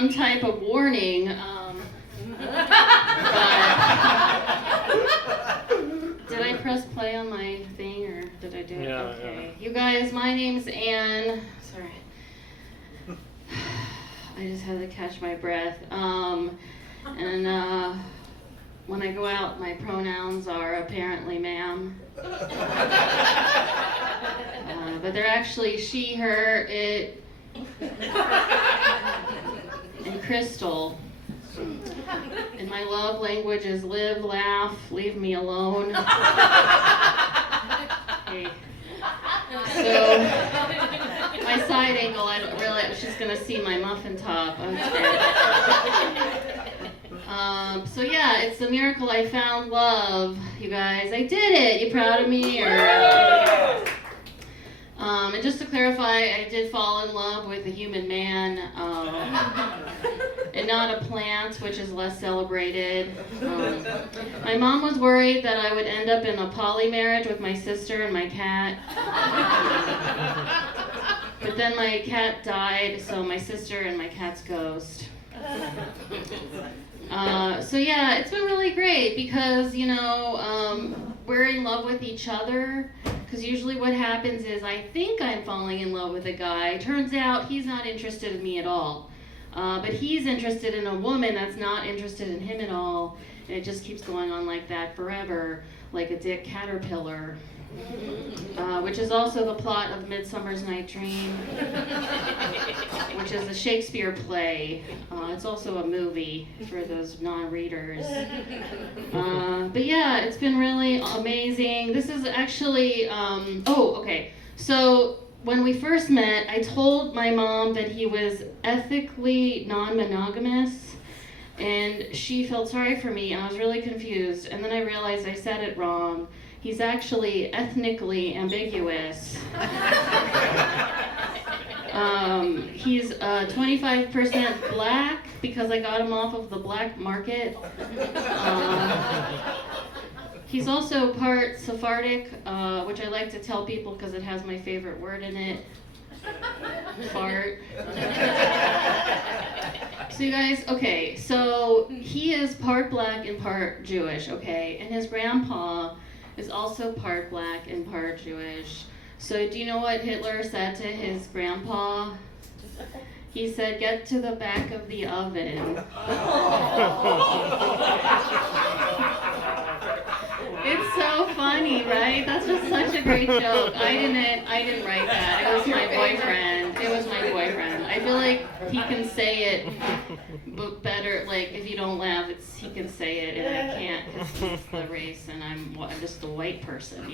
some type of warning. But did I press play on my thing or did I do it? Yeah, okay. Yeah. You guys, my name's Ann. Sorry. I just had to catch my breath. When I go out, my pronouns are apparently ma'am. But they're actually she, her, it, and crystal. And my love language is live, laugh, leave me alone. Okay. So, my side angle, I was just going to see my muffin top. So yeah, it's a miracle I found love, you guys. I did it. You proud of me? And just to clarify, I did fall in love with a human man, and not a plant, which is less celebrated. My mom was worried that I would end up in a poly marriage with my sister and my cat. But then my cat died, so my sister and my cat's ghost. So yeah, it's been really great because, we're in love with each other. Because usually what happens is I think I'm falling in love with a guy. Turns out he's not interested in me at all. But he's interested in a woman that's not interested in him at all. And it just keeps going on like that forever, like a dick caterpillar. Which is also the plot of Midsummer's Night Dream, which is a Shakespeare play. It's also a movie for those non-readers. But yeah, it's been really amazing. This is actually, okay. So when we first met, I told my mom that he was ethically non-monogamous, and she felt sorry for me, and I was really confused. And then I realized I said it wrong. He's actually ethnically ambiguous. He's 25% black because I got him off of the black market. He's also part Sephardic, which I like to tell people because it has my favorite word in it. Fart. So you guys, okay, so he is part black and part Jewish, okay? And his grandpa is also part black and part Jewish. So do you know what Hitler said to his grandpa? He said, "Get to the back of the oven." It's so funny, right? That's just such a great joke. I didn't write that. It was my boyfriend. I feel like he can say it but better, like if you don't laugh, he can say it and I can't because he's the race and I'm just a white person,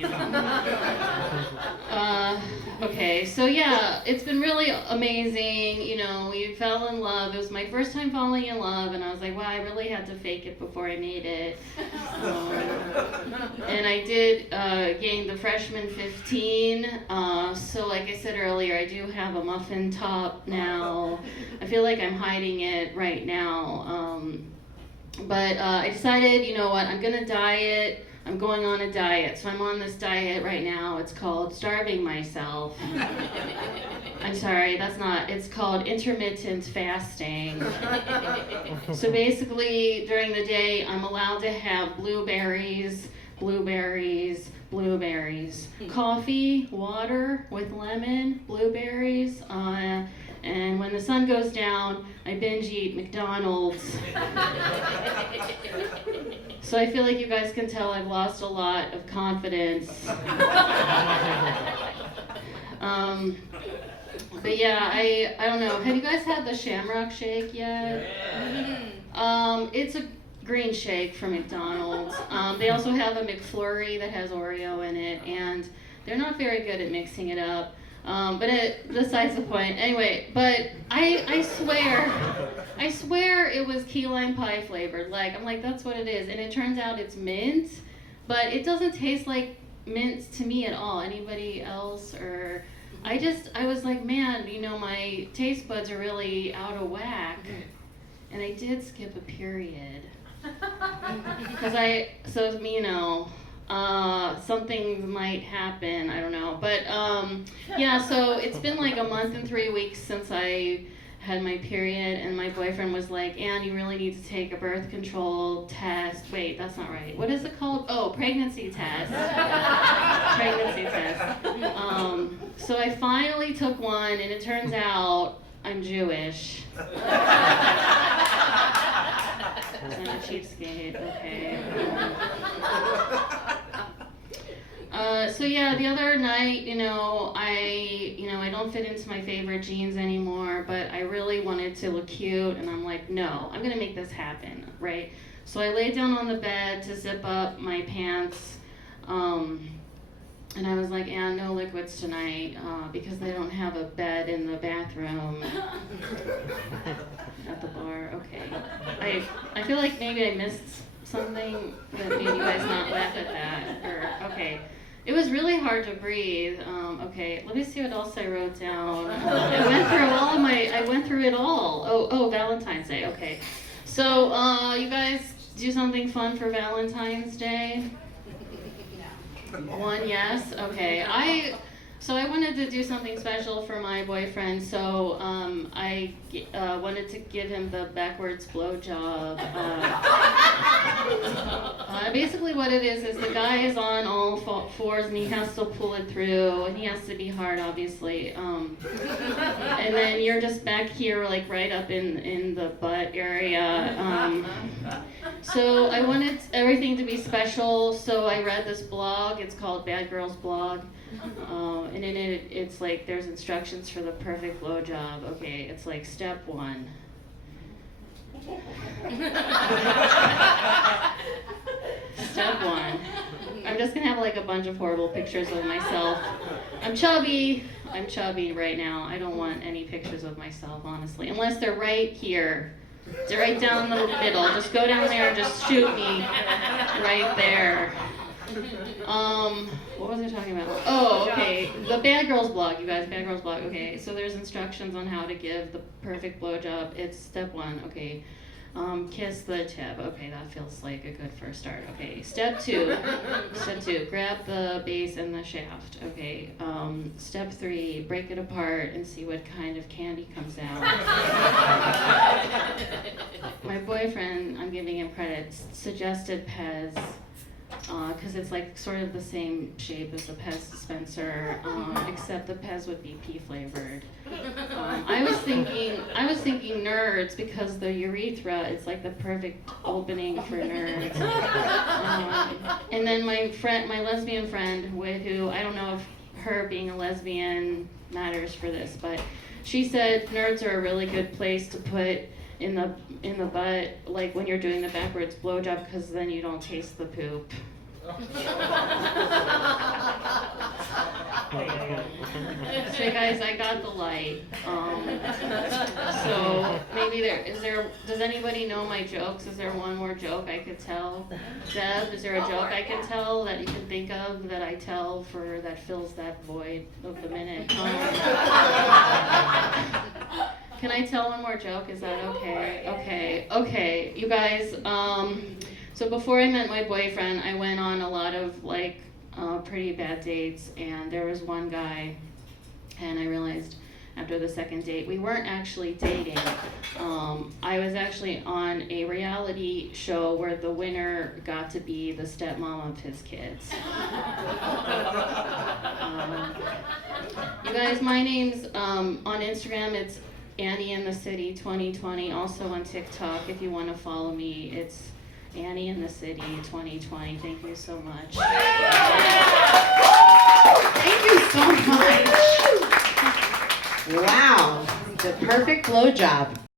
Okay, so yeah, it's been really amazing. We fell in love. It was my first time falling in love, and I was like, wow, I really had to fake it before I made it. And I did gain the freshman 15. So like I said earlier, I do have a muffin top now. I feel like I'm hiding it right now. But I decided, you know what, I'm going to diet. I'm going on a diet. So I'm on this diet right now. It's called starving myself. I'm sorry, it's called intermittent fasting. So basically, during the day, I'm allowed to have blueberries, coffee, water with lemon, blueberries, and when the sun goes down, I binge eat McDonald's. So I feel like you guys can tell I've lost a lot of confidence. But yeah, I don't know. Have you guys had the Shamrock shake yet? It's a green shake from McDonald's. They also have a McFlurry that has Oreo in it, and they're not very good at mixing it up. But besides the point. Anyway, but I swear it was key lime pie flavored. I'm like, that's what it is. And it turns out it's mint, but it doesn't taste like mint to me at all. Anybody else? Or I was like, man, my taste buds are really out of whack. And I did skip a period. Something might happen, I don't know. But yeah, so it's been like a month and 3 weeks since I had my period, and my boyfriend was like, Anne, you really need to take a birth control test. Wait, that's not right. What is it called? Oh, pregnancy test. Pregnancy test. So I finally took one, and it turns out I'm Jewish. I'm a cheapskate, okay. So yeah, the other night, I don't fit into my favorite jeans anymore, but I really wanted to look cute, and I'm like, no, I'm gonna make this happen, right? So I laid down on the bed to zip up my pants, and I was like, Anne, no liquids tonight, because they don't have a bed in the bathroom at the bar. Okay. I feel like maybe I missed something that made you guys not laugh at that. Okay. It was really hard to breathe. Okay, let me see what else I wrote down. I went through it all. Oh, Valentine's Day. Okay. So, you guys do something fun for Valentine's Day? One, yes. Okay. I wanted to do something special for my boyfriend, so I wanted to give him the backwards blowjob. Basically what it is the guy is on all fours, and he has to pull it through, and he has to be hard, obviously. And then you're just back here, like right up in the butt area. So I wanted everything to be special, so I read this blog. It's called Bad Girls Blog. And in it, it's like there's instructions for the perfect blowjob. Okay, it's like step 1. Step 1. I'm just gonna have like a bunch of horrible pictures of myself. I'm chubby right now. I don't want any pictures of myself, honestly, unless they're right here. They're right down the middle. Just go down there and just shoot me right there. What was I talking about? Oh, okay. The Bad Girls blog, you guys. Bad Girls blog. Okay, so there's instructions on how to give the perfect blowjob. It's step 1. Okay. Kiss the tip. Okay, that feels like a good first start. Okay. Step 2. Grab the base and the shaft. Okay. Step 3. Break it apart and see what kind of candy comes out. My boyfriend, I'm giving him credit, suggested Pez. Because it's like sort of the same shape as the Pez dispenser, except the Pez would be pea flavored. I was thinking Nerds, because the urethra is like the perfect opening for Nerds. And then my lesbian friend, who I don't know if her being a lesbian matters for this, but she said Nerds are a really good place to put in the butt, like when you're doing the backwards blowjob, because then you don't taste the poop. So guys, I got the light. So maybe does anybody know my jokes? Is there one more joke I could tell? Deb, is there a joke I can tell that you can think of that I tell that fills that void of the minute? Can I tell one more joke? Is that okay? Okay. You guys, so before I met my boyfriend, I went on a lot of pretty bad dates, and there was one guy, and I realized after the second date, we weren't actually dating. I was actually on a reality show where the winner got to be the stepmom of his kids. You guys, my name's, on Instagram, it's Annie in the City 2020, also on TikTok, if you want to follow me, it's Annie in the City 2020. Thank you so much. Thank you so much. Wow, the perfect blowjob.